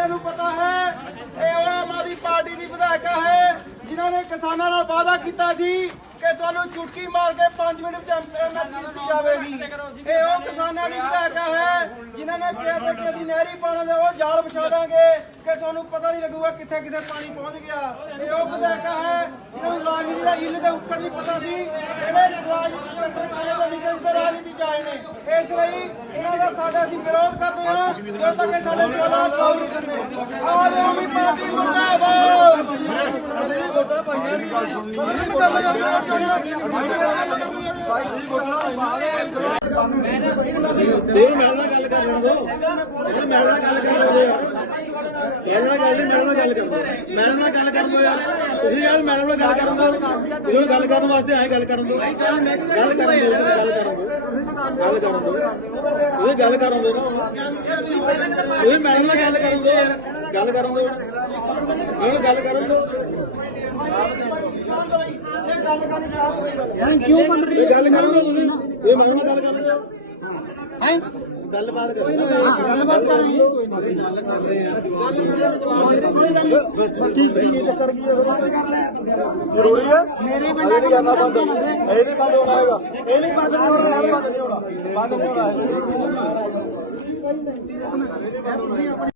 ਸਾਰਿਆਂ ਨੂੰ ਪਤਾ ਹੈ, ਇਹ ਉਹ ਆਮ ਆਦਮੀ ਪਾਰਟੀ ਦੀ ਵਿਧਾਇਕਾ ਹੈ, ਜਿਨ੍ਹਾਂ ਨੇ ਕਿਸਾਨਾਂ ਨਾਲ ਵਾਅਦਾ ਕੀਤਾ ਸੀ ਕਿ ਤੁਹਾਨੂੰ ਚੁਟਕੀ ਮਾਰ ਕੇ 5 ਮਿੰਟ ਵਿੱਚ ਐਮਐਸਪੀ ਦਿੱਤੀ ਜਾਵੇਗੀ। ਇਹ ਉਹ ਕਿਸਾਨਾਂ ਦੀ ਵਿਧਾਇਕਾ ਹੈ, ਜਿਨ੍ਹਾਂ ਨੇ ਕਿਹਾ ਸੀ ਕਿ ਅਸੀਂ ਨਹਿਰੀ ਪਾਣੀ ਦੇ ਉਹ ਜਾਲ ਵਿਛਾ ਦਾਂਗੇ, ਕਿ ਤੁਹਾਨੂੰ ਪਤਾ ਨਹੀਂ ਲੱਗੂਗਾ ਕਿੱਥੇ ਕਿੱਥੇ ਪਾਣੀ ਪਹੁੰਚ ਗਿਆ। ਇਹ ਉਹ ਵਿਧਾਇਕਾ ਹੈ ਜਿਹਨਾਂ ਨੂੰ ਰਾਜਨੀਤੀ ਦਾ ਇੱਲ ਦੇ ਉੱਕਰ ਨਹੀਂ ਪਤਾ ਸੀ, ਜਿਹੜੇ ਰਾਜਨੀਤੀ ਪੈਸੇ ਖਾਣੇ ਦੇ ਵਿਕਟ ਦੇ ਰਾਜਨੀਤੀ ਚ ਆਏ ਨੇ। ਇਸ ਲਈ ਇਹਨਾਂ ਦਾ ਸਾਡਾ ਅਸੀਂ ਵਿਰੋਧ ਕਰਦੇ ਹਾਂ ਜਦੋਂ ਤੱਕ ਇਹ ਸਾਡੇ ਸਵਾਲਾਂ ਦਾ ਜਵਾਬ ਨਹੀਂ ਦਿੰਦੇ। ਆਮ ਆਦਮੀ ਪਾਰਟੀ ਮੁਰਦਾਬਾਦ। ਇਹ ਮੈਲ ਨਾਲ ਗੱਲ ਕਰ ਲੈਣ ਦੋ ਇਹ ਮੈਲ ਨਾਲ ਗੱਲ ਕਰ ਲੈਂਦੇ ਆ ਇਹ ਨਾਲ ਗੱਲ ਨਹੀਂ ਮੈਲ ਨਾਲ ਗੱਲ ਕਰੋ ਮੈਲ ਨਾਲ ਗੱਲ ਕਰਨ ਦੋ ਯਾਰ ਤੁਸੀਂ ਯਾਰ ਮੈਲ ਨਾਲ ਗੱਲ ਕਰਨ ਦੋ ਤੁਸੀਂ ਗੱਲ ਕਰਨ ਵਾਸਤੇ ਆਏ ਗੱਲ ਕਰਨ ਦੋ ਗੱਲ ਕਰਨ ਦੋ ਗੱਲ ਕਰਨ ਦੋ ਗੱਲ ਕਰਨ ਦੋ ਤੁਸੀਂ ਗੱਲ ਕਰਨ ਦੋ ਨਾ। ਤੁਸੀਂ ਮੈਲ ਨਾਲ ਗੱਲ ਕਰਨ ਦੋ ਗੱਲ ਕਰਨ ਦੋ ਇਹ ਗੱਲ ਕਰਨ ਦੋ ਕਿਉਂ ਬੰਦ ਕਰੀ ਇਹ ਗੱਲ ਕਰਨ ਦੋ ਤੁਸੀਂ ਇਹ ਮੈਲ ਨਾਲ ਗੱਲ ਕਰਨ ਦੋ ਹੈ? ਗੱਲਬਾਤ ਕਰੋ ਹਾਂ ਗੱਲਬਾਤ ਕਰ ਰਹੇ ਠੀਕ ਹੈ ਚੱਕਰ ਕੀ ਹੈ ਜ਼ਰੂਰੀ ਹੈ ਮੇਰੇ ਪਿੰਡਾਂ ਇਹ ਨਹੀਂ ਕਰਨਾ ਬੰਦ ਇਹ ਨਹੀਂ ਬੰਦ ਹੋਣਾ ਹੈਗਾ। ਇਹ ਨਹੀਂ ਬੰਦ ਹੋਣਾ ਬੰਦ ਨਹੀਂ ਹੋਣਾ। ਬੰਦ ਨਹੀਂ ਹੋਣਾ।